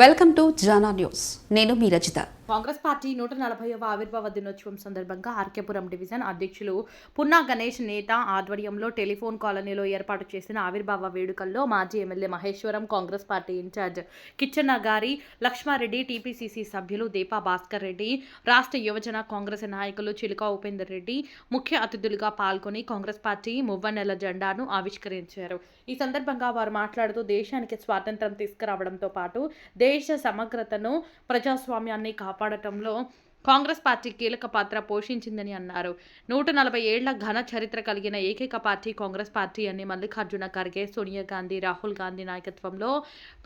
Welcome to Jana news. నేను మీ Rajitha. Congress party 140వ ఆవిర్భావ దినోత్సవం సందర్భంగా ఆర్కేపురం డివిజన్ అధ్యక్షులు పున్నా గణేష్ నేత ఆధ్వర్యంలో టెలిఫోన్ కాలనీలో ఏర్పాటు చేసిన ఆవిర్భావ వేడుకల్లో మాజీ MLA Maheshwaram, Congress party incharge Kichanna గారి, లక్ష్మారెడ్డి, టీపీసీసీ సభ్యులు దీపా భాస్కర్ రెడ్డి, రాష్ట్ర యువజన కాంగ్రెస్ నాయకులు చిలుక ఉపేందర్ రెడ్డి ముఖ్య అతిథులుగా పాల్గొని కాంగ్రెస్ పార్టీ మువ్వన్నెల జెండాను ఆవిష్కరించారు. ఈ సందర్భంగా వారు మాట్లాడుతూ దేశానికి స్వాతంత్రం తీసుకురావడంతో పాటు దేశ సమగ్రతను, ప్రజాస్వామ్యాన్ని కాపాడటంలో కాంగ్రెస్ పార్టీ కీలక పాత్ర పోషించిందని అన్నారు. 140 ఏళ్ల ఘన చరిత్ర కలిగిన ఏకైక పార్టీ కాంగ్రెస్ పార్టీ అని మల్లికార్జున ఖర్గే, సోనియా గాంధీ, రాహుల్ గాంధీ నాయకత్వంలో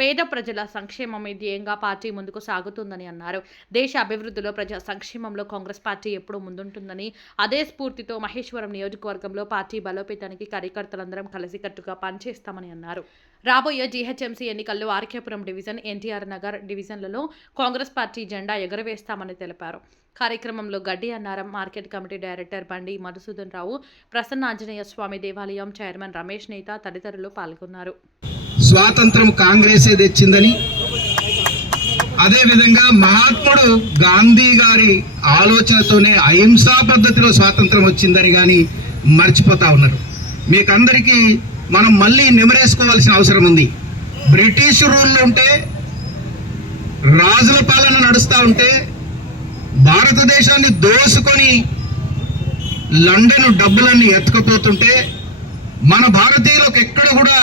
పేద ప్రజల సంక్షేమమే ధ్యేయంగా పార్టీ ముందుకు సాగుతుందని అన్నారు. దేశ అభివృద్ధిలో, ప్రజా సంక్షేమంలో కాంగ్రెస్ పార్టీ ఎప్పుడూ ముందుంటుందని, అదే స్ఫూర్తితో మహేశ్వరం నియోజకవర్గంలో పార్టీ బలోపేతానికి కార్యకర్తలందరం కలిసికట్టుగా పనిచేస్తామని అన్నారు. రాబోయే జీహెచ్ఎంసీ ఎన్నికల్లో ఆర్కేపురం డివిజన్, ఎన్టీఆర్ నగర్ డివిజన్లలో కాంగ్రెస్ పార్టీ జెండా ఎగురవేస్తామని తెలిపారు. కార్యక్రమంలో గడ్డి అన్నారం మార్కెట్ కమిటీ డైరెక్టర్ బండి మధుసూదన్ రావు, ప్రసన్నాంజనేయ స్వామి దేవాలయం చైర్మన్ రమేష్ నేత తదితరులు పాల్గొన్నారు. స్వాతంత్రం కాంగ్రెసే తెచ్చిందని, అదేవిధంగా మహాత్ముడు గాంధీ గారి ఆలోచనతోనే అహింసా పద్ధతిలో స్వాతంత్రం వచ్చిందని కానీ మర్చిపోతా ఉన్నారు. మీకందరికీ మనం మళ్ళీ నెమరేసుకోవాల్సిన అవసరం ఉంది. బ్రిటిష్ రూల్ ఉంటే, రాజుల పాలన నడుస్తూ ఉంటే, భారతదేశాన్ని దోసుకొని లండన్ డబ్బులన్నీ ఎత్తుకపోతుంటే, మన భారతీయులకు ఎక్కడ కూడా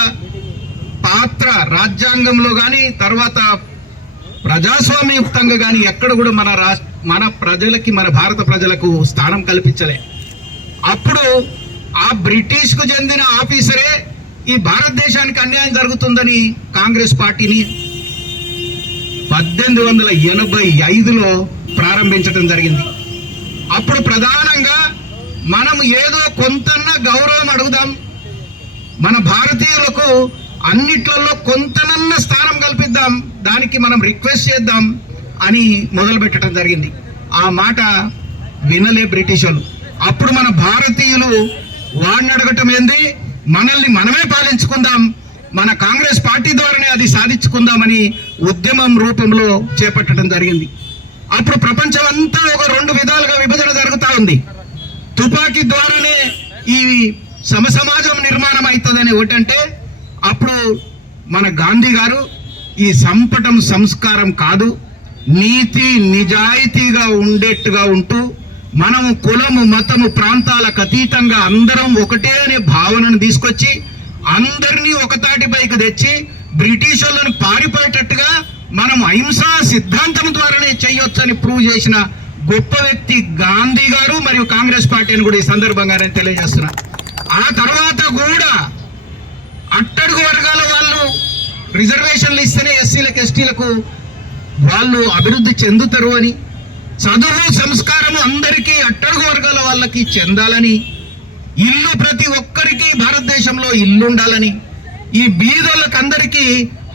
పాత్ర రాజ్యాంగంలో కానీ తర్వాత ప్రజాస్వామ్యయుక్తంగా కానీ ఎక్కడ కూడా మన ప్రజలకి, మన భారత ప్రజలకు స్థానం కల్పించలే. అప్పుడు ఆ బ్రిటిష్కు చెందిన ఆఫీసరే ఈ భారతదేశానికి అన్యాయం జరుగుతుందని కాంగ్రెస్ పార్టీని 1885లో ప్రారంభించడం జరిగింది. అప్పుడు ప్రధానంగా మనం ఏదో కొంతన్నా గౌరవం అడుగుదాం, మన భారతీయులకు అన్నిట్లలో కొంతనన్న స్థానం కల్పిద్దాం, దానికి మనం రిక్వెస్ట్ చేద్దాం అని మొదలుపెట్టడం జరిగింది. ఆ మాట వినలే బ్రిటిష్ వాళ్ళు. అప్పుడు మన భారతీయులు వాడిని అడగటం ఏంది, మనల్ని మనమే పాలించుకుందాం, మన కాంగ్రెస్ పార్టీ ద్వారానే అది సాధించుకుందామని ఉద్యమం రూపంలో చేపట్టడం జరిగింది. అప్పుడు ప్రపంచం అంతా ఒక 2 విధాలుగా విభజన జరుగుతూ ఉంది. తుపాకీ ద్వారానే ఈ సమసమాజం నిర్మాణం అవుతుందని ఒకటంటే, అప్పుడు మన గాంధీ గారు ఈ సంపటం సంస్కారం కాదు, నీతి నిజాయితీగా ఉండేట్టుగా ఉంటూ మనము కులము, మతము, ప్రాంతాలకు అతీతంగా అందరం ఒకటే అనే భావనను తీసుకొచ్చి అందరినీ ఒకతాటిపైకి తెచ్చి బ్రిటిష్ వాళ్ళని పారిపోయేటట్టుగా మనం అహింసా సిద్ధాంతం ద్వారానే చేయొచ్చని ప్రూవ్ చేసిన గొప్ప వ్యక్తి గాంధీ గారు మరియు కాంగ్రెస్ పార్టీ అని కూడా ఈ సందర్భంగా నేను తెలియజేస్తున్నా. ఆ తర్వాత కూడా అట్టడుగు వర్గాల వాళ్ళు రిజర్వేషన్లు ఇస్తేనే ఎస్సీలకు, ఎస్టీలకు వాళ్ళు అభివృద్ధి చెందుతారు అని, చదువు సంస్కారము అందరికీ అట్టడుగు వర్గాల వాళ్ళకి చెందాలని, ఇల్లు ప్రతి ఒక్కరికి భారతదేశంలో ఇల్లు ఉండాలని, ఈ బీదోళ్ళకి అందరికీ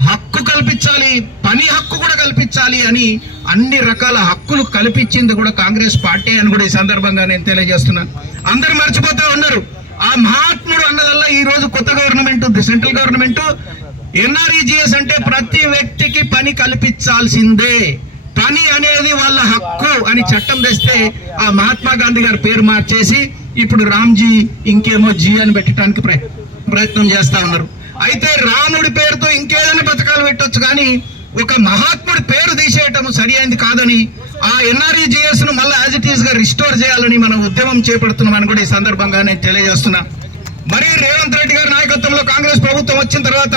హక్కు కల్పించాలి, పని హక్కు కూడా కల్పించాలి అని అన్ని రకాల హక్కులు కల్పించింది కూడా కాంగ్రెస్ పార్టీ అని కూడా ఈ సందర్భంగా నేను తెలియజేస్తున్నాను. అందరూ మర్చిపోతా ఉన్నారు. ఆ మహాత్ముడు అన్నదల్లా ఈ రోజు కొత్త గవర్నమెంట్, సెంట్రల్ గవర్నమెంట్ ఎన్ఆర్ఈజీఎస్ అంటే ప్రతి వ్యక్తికి పని కల్పించాల్సిందే, పని అనేది వాళ్ళ హక్కు అని చట్టం తెస్తే ఆ మహాత్మా గాంధీ గారి పేరు మార్చేసి ఇప్పుడు రామ్జీ ఇంకేమో జీ అని పెట్టడానికి ప్రయత్నం చేస్తా ఉన్నారు. అయితే రాముడి పేరుతో ఇంకేదైనా పథకాలు పెట్టొచ్చు, కానీ ఒక మహాత్ముడి పేరు తీసేయటం సరి అయింది కాదని ఆ ఎన్ఆర్ఈజీఎస్ ను మళ్ళీ యాజ్ ఇట్ ఈస్ గా రిస్టోర్ చేయాలని మనం ఉద్యమం చేపడుతున్నామని కూడా ఈ సందర్భంగా నేను తెలియజేస్తున్నా. మరి రేవంత్ రెడ్డి గారి నాయకత్వంలో కాంగ్రెస్ ప్రభుత్వం వచ్చిన తర్వాత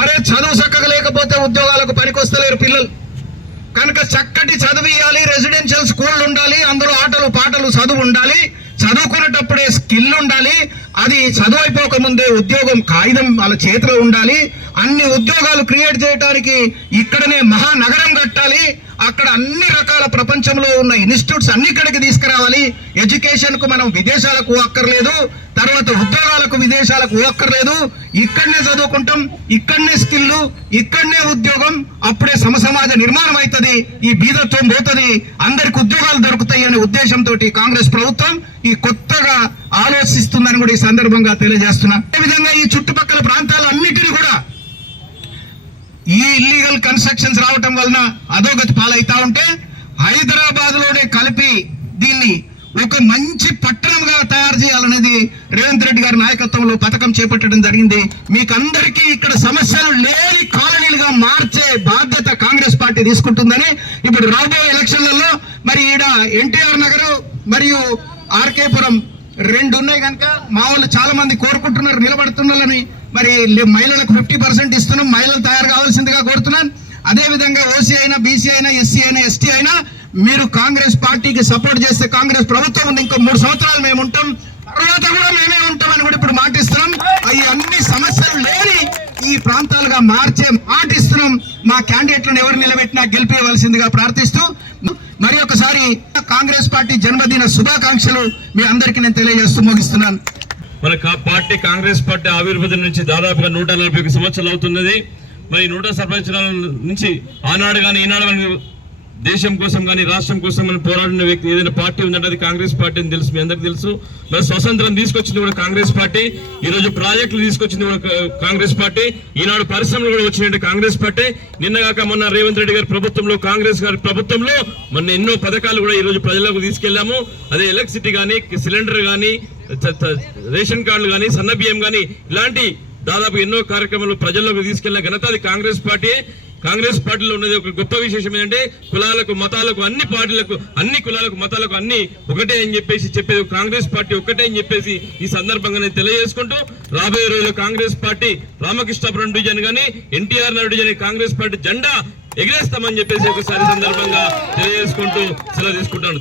అరే చదువు చక్కగా లేకపోతే ఉద్యోగాలకు పనికొస్తలేరు పిల్లలు కనుక చక్కటి చదువు ఇవ్వాలి, రెసిడెన్షియల్ స్కూళ్ళు ఉండాలి, అందులో ఆటలు పాటలు చదువు ఉండాలి, చదువుకునేటప్పుడే స్కిల్ ఉండాలి, అది చదువు అయిపోకముందే ఉద్యోగం కాగితం వాళ్ళ చేతిలో ఉండాలి, అన్ని ఉద్యోగాలు క్రియేట్ చేయడానికి ఇక్కడనే మహానగరం కట్టాలి, అక్కడ అన్ని రకాల ప్రపంచంలో ఉన్న ఇన్స్టిట్యూట్స్ అన్ని ఇక్కడికి తీసుకురావాలి, ఎడ్యుకేషన్ కు మనం విదేశాలకు అక్కర్లేదు, తర్వాత ఉద్యోగాలకు విదేశాలకు అక్కర్లేదు, ఇక్కడనే చదువుకుంటాం, ఇక్కడనే స్కిల్, ఇక్కడనే ఉద్యోగం, అప్పుడే సమసమాజ నిర్మాణం అవుతుంది, ఈ బీదత్వం పోతుంది, అందరికి ఉద్యోగాలు దొరుకుతాయి అనే ఉద్దేశంతో కాంగ్రెస్ ప్రభుత్వం ఈ కొత్తగా ఆలోచిస్తుందని కూడా ఈ సందర్భంగా తెలియజేస్తున్నా. అదేవిధంగా ఈ చుట్టుపక్కల ప్రాంతాలన్నిటినీ కూడా ఈ ఇల్లీగల్ కన్స్ట్రక్షన్స్ వలన అధోగతి పాలవుతా ఉంటే హైదరాబాద్ లోనే కలిపి దీన్ని ఒక మంచి పట్టణంగా తయారు చేయాలనేది రేవంత్ రెడ్డి గారి నాయకత్వంలో పథకం చేపట్టడం జరిగింది. మీకు అందరికీ ఇక్కడ సమస్యలు లేని కాలనీలుగా మార్చే బాధ్యత కాంగ్రెస్ పార్టీ తీసుకుంటుందని ఇప్పుడు రాబోయే ఎలక్షన్లలో మరి ఈడ ఎన్టీఆర్ నగర్ మరియు ఆర్కేపురం రెండు ఉన్నాయి కనుక మా వాళ్ళు చాలా మంది కోరుకుంటున్నారు నిలబడుతున్నారని. మరి మహిళలకు 50% ఇస్తున్నాం, మహిళలు తయారు కావాల్సిందిగా కోరుతున్నాను. అదే విధంగా ఓసీ అయినా, బీసీ అయినా, ఎస్సీ అయినా, ఎస్టీ అయినా మీరు కాంగ్రెస్ పార్టీకి సపోర్ట్ చేస్తే కాంగ్రెస్ ప్రభుత్వం ఉంది, ఇంకో 3 సంవత్సరాలు మేము ఉంటాం, తర్వాత కూడా మేమే ఉంటామని కూడా ఇప్పుడు మాటిస్తున్నాం. అవి అన్ని సమస్యలు లేని ఈ ప్రాంతాలుగా మార్చే మాటిస్తున్నాం. మా క్యాండిడేట్లను ఎవరు నిలబెట్టినా గెలిపేయవలసిందిగా ప్రార్థిస్తూ మరి ఒకసారి కాంగ్రెస్ పార్టీ జన్మదిన శుభాకాంక్షలు మీ అందరికీ నేను తెలియజేస్తూ ముగిస్తున్నాను. మన పార్టీ కాంగ్రెస్ పార్టీ ఆవిర్భావం నుంచి దాదాపుగా 141 సంవత్సరాలు అవుతున్నది. మరి 100 సంవత్సరాల నుంచి ఆనాడు కానీ ఈనాడు కానీ దేశం కోసం కానీ రాష్ట్రం కోసం కానీ పోరాడిన వ్యక్తి ఏదైనా పార్టీ ఉందంటే అది కాంగ్రెస్ పార్టీ అని తెలుసు, మీ అందరికీ తెలుసు. మరి స్వతంత్రం తీసుకొచ్చింది కూడా కాంగ్రెస్ పార్టీ, ఈ రోజు ప్రాజెక్టులు తీసుకొచ్చింది కూడా కాంగ్రెస్ పార్టీ, ఈనాడు పరిశ్రమలు కూడా వచ్చినట్టు కాంగ్రెస్ పార్టీ. నిన్నగాక మొన్న రేవంత్ రెడ్డి గారి ప్రభుత్వంలో, కాంగ్రెస్ గారి ప్రభుత్వంలో మొన్న ఎన్నో పథకాలు కూడా ఈ రోజు ప్రజలకు తీసుకెళ్లాము. అదే ఎలక్ట్రిసిటీ కానీ, సిలిండర్ కానీ, రేషన్ కార్డులు కానీ, సన్న బియ్యం కానీ, ఇలాంటి దాదాపు ఎన్నో కార్యక్రమాలు ప్రజల్లోకి తీసుకెళ్లిన ఘనత అది కాంగ్రెస్ పార్టీ. కాంగ్రెస్ పార్టీలో ఉన్నది ఒక గొప్ప విశేషం ఏంటంటే కులాలకు, మతాలకు, అన్ని పార్టీలకు, అన్ని కులాలకు, మతాలకు అన్ని ఒకటే అని చెప్పేది కాంగ్రెస్ పార్టీ ఒక్కటే అని చెప్పేసి ఈ సందర్భంగా నేను తెలియజేసుకుంటూ రాబోయే రోజుల్లో కాంగ్రెస్ పార్టీ రామకృష్ణాపురం డివిజన్ కానీ, ఎన్టీఆర్ నగర్ డివిజన్ కాంగ్రెస్ పార్టీ జెండా ఎగిరేస్తామని చెప్పేసి ఒకసారి సందర్భంగా తెలియజేసుకుంటూ సెలవు తీసుకుంటాను.